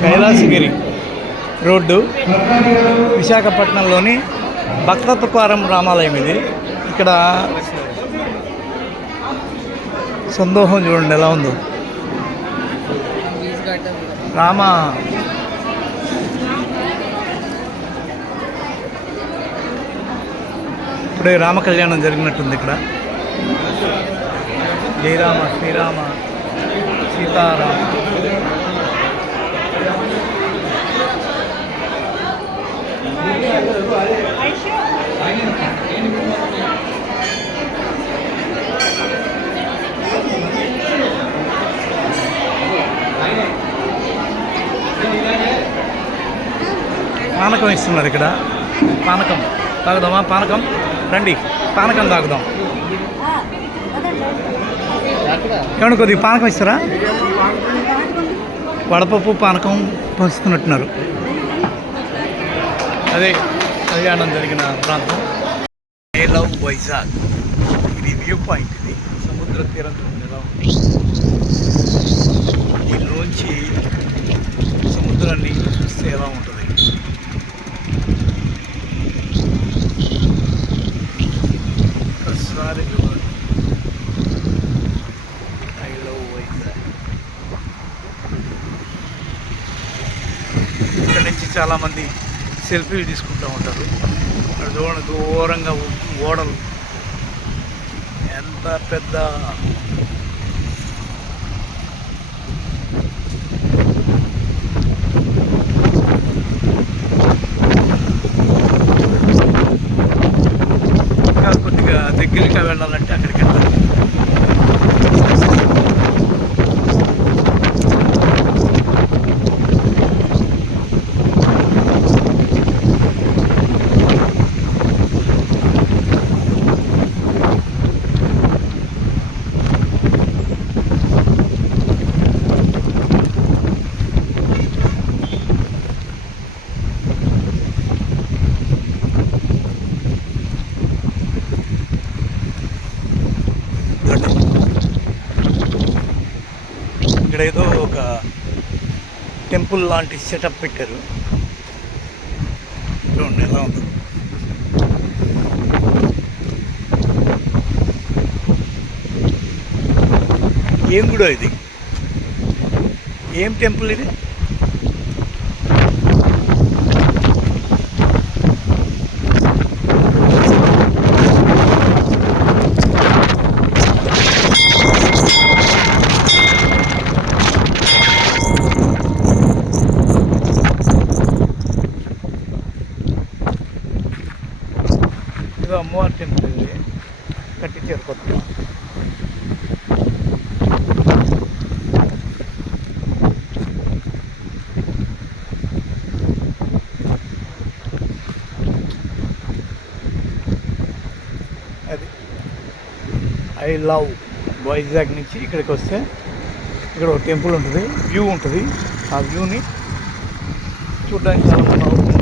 Kailasagiri road విశాఖపట్నంలోని బక్రతుకారం రామాలయం ఇది. ఇక్కడ సందోహం చూడండి ఎలా ఉందో. రామ ఇప్పుడే రామ కళ్యాణం జరిగినట్టుంది ఇక్కడ. జయరామ శ్రీరామ సీతారామ. పానకం ఇస్తున్నారు ఇక్కడ. పానకం. తాగుదామా? పానకం. రండి. పానకం తాగుదాం. ఏమన్నా కొద్దిగా పానకం ఇస్తారా? వడపప్పు పానకం పంచుతున్నట్టున్నారు అదే కళ్యాణం జరిగిన ప్రాంతం. ఐ లవ్ వైజాగ్ ఇది వ్యూ పాయింట్ ఇది. సముద్ర తీరం ఎలా ఉంది. దీనిలోంచి సముద్రాన్ని చూస్తే ఎలా ఉంటుంది? ఒకసారి ఐ లవ్ వైజాగ్ ఇక్కడ నుంచి చాలామంది సెల్ఫీలు తీసుకుంటూ ఉంటారు. అక్కడ చూడండి దూరంగా ఓడలు. ఎంత పెద్ద ఇక్కడ ఏదో ఒక టెంపుల్ లాంటి సెటప్ పెట్టారు. చూడండి ఎలా ఉంది. ఏం గుడో ఇది? ఏం టెంపుల్ ఇది? ఇది అమ్మవారి టెంపుల్ ఇది. కట్టించారు అది. ఐ లవ్ వైజాగ్ నుంచి ఇక్కడికి వస్తే ఇక్కడ ఒక టెంపుల్ ఉంటుంది వ్యూ ఉంటుంది. ఆ వ్యూని చూడడానికి చాలా బాగుంటుంది.